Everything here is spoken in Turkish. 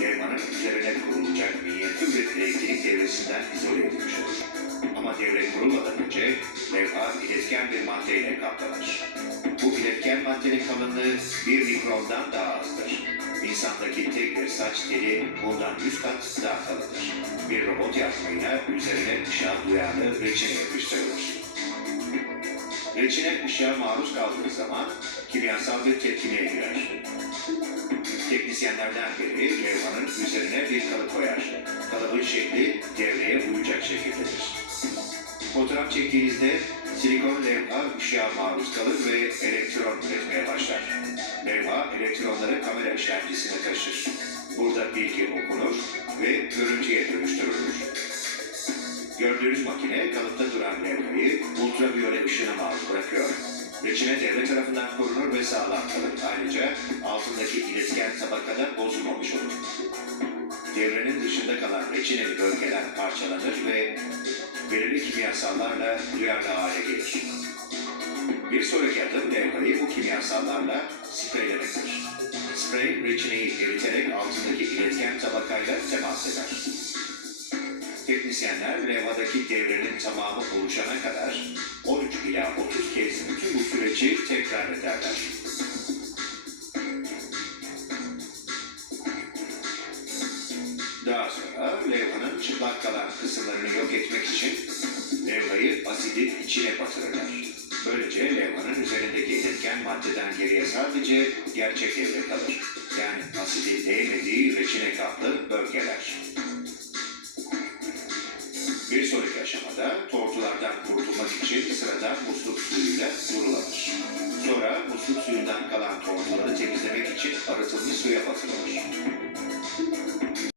Levhanın üzerine kurulacak minyatür bir elektrik devresinden izole edilmiş olur. Ama devre kurulmadan önce levha iletken bir maddeyle kaplanır. Bu iletken maddenin kalınlığı bir mikrondan daha azdır. İnsandaki tek bir saç teli bundan 100 kat daha kalındır. Bir robot yardımıyla üzerine ışığa duyarlı reçine yapıştırılır. Reçine ışığa maruz kaldığı zaman kimyasal bir tepkimeye girer. Teknisyenlerden biri levhanın üzerine bir kalıp koyar. Kalıbın şekli devreye uyacak şekildedir. Fotoğraf çektiğinizde silikon levha ışığa maruz kalır ve elektron üretmeye başlar. Levha elektronları kamera işlemcisine taşır. Burada bilgi okunur ve görüntüye dönüştürülür. Gördüğünüz makine kalıpta duran levhayı ultraviyole ışığına maruz bırakıyor. Reçine devre tarafından korunur ve sağlam. Ayrıca altındaki iletken tabakada bozulmamış olur. Devrenin dışında kalan reçineli bölgeler parçalanır ve belirli kimyasallarla duyarlı hale gelir. Bir sonraki adım levhayı bu kimyasallarla spreylemektir. Sprey reçineyi eriterek altındaki iletken tabakayla temas eder. Teknisyenler levhadaki devrenin tamamı oluşana kadar 13 ila 30 kez bütün bu süreci tekrar ederler. Daha sonra levhanın çıplak kalan kısımlarını yok etmek için levhayı asidin içine batırırlar. Böylece levhanın üzerindeki iletken maddeden geriye sadece gerçek devre kalır. Yani asidin değmediği reçine kaplı bölgeler. Aşamada tortulardan kurtulmak için sıradan musluk suyuyla durulanır. Sonra musluk suyundan kalan tortuları temizlemek için batırılır.